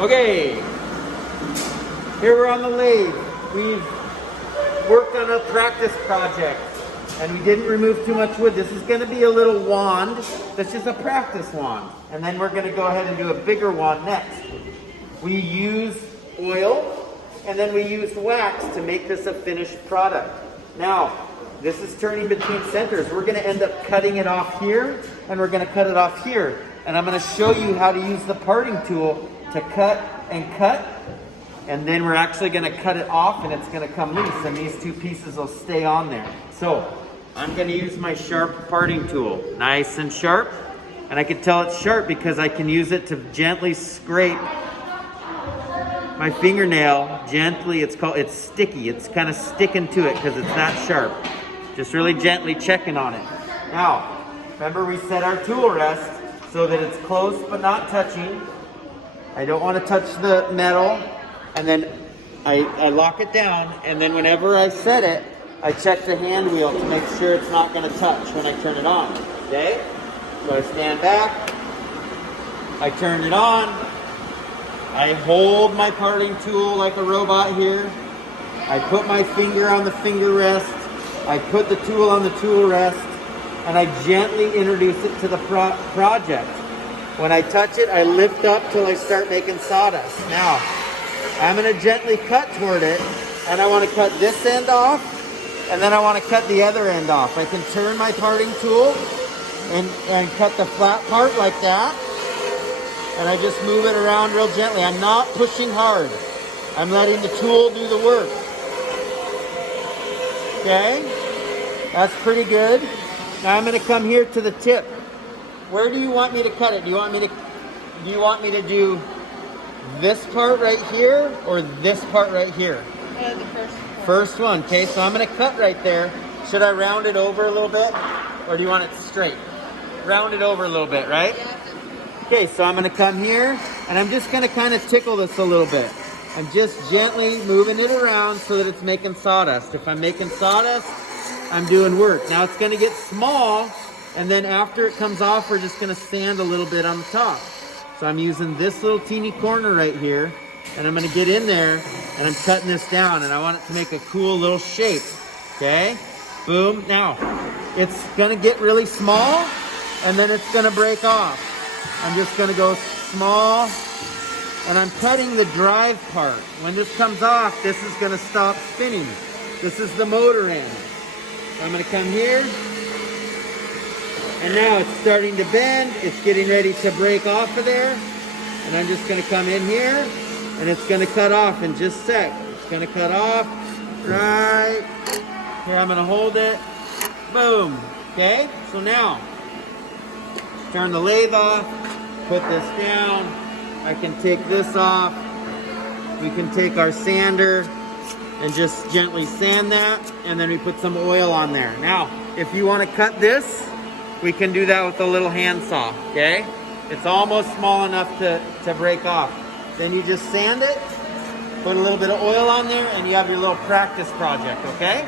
Okay, here we're on the lathe. We've worked on a practice project and we didn't remove too much wood. This is going to be a little wand. That's just a practice wand. And then we're going to go ahead and do a bigger wand next. We use oil and then we used wax to make this a finished product. Now, this is turning between centers. We're going to end up cutting it off here and we're going to cut it off here. And I'm going to show you how to use the parting tool to cut, and then we're actually going to cut it off and it's going to come loose and these two pieces will stay on there. So I'm going to use my sharp parting tool, nice and sharp, and I can tell it's sharp because I can use it to gently scrape my fingernail gently. It's sticky, it's kind of sticking to it because it's that sharp. Just really gently checking on it. Now remember, we set our tool rest so that it's close but not touching. I don't want to touch the metal, and then I lock it down, and then whenever I set it, I check the hand wheel to make sure it's not going to touch when I turn it on, okay? So I stand back, I turn it on, I hold my parting tool like a robot here, I put my finger on the finger rest, I put the tool on the tool rest, and I gently introduce it to the project. When I touch it, I lift up till I start making sawdust. Now, I'm going to gently cut toward it, and I want to cut this end off, and then I want to cut the other end off. I can turn my parting tool and cut the flat part like that, and I just move it around real gently. I'm not pushing hard. I'm letting the tool do the work. Okay? That's pretty good. Now I'm going to come here to the tip. Where do you want me to cut it? Do you want me to do this part right here or this part right here? The first one. First one. Okay, so I'm going to cut right there. Should I round it over a little bit, or do you want it straight? Round it over a little bit, right? Okay, so I'm going to come here and I'm just going to kind of tickle this a little bit. I'm just gently moving it around so that it's making sawdust. If I'm making sawdust, I'm doing work. Now it's going to get small, and then after it comes off, we're just going to sand a little bit on the top. So I'm using this little teeny corner right here, and I'm going to get in there, and I'm cutting this down, and I want it to make a cool little shape. Okay? Boom. Now, it's going to get really small, and then it's going to break off. I'm just going to go small, and I'm cutting the drive part. When this comes off, this is going to stop spinning. This is the motor end. I'm going to come here, and now it's starting to bend. It's getting ready to break off of there, and I'm just going to come in here, and it's going to cut off in just a sec. It's going to cut off right here. I'm going to hold it. Boom. Okay, so now turn the lathe off, put this down. I can take this off. We can take our sander and just gently sand that, and then we put some oil on there. Now, if you want to cut this, we can do that with a little handsaw, okay? It's almost small enough to break off. Then you just sand it, put a little bit of oil on there, and you have your little practice project, okay?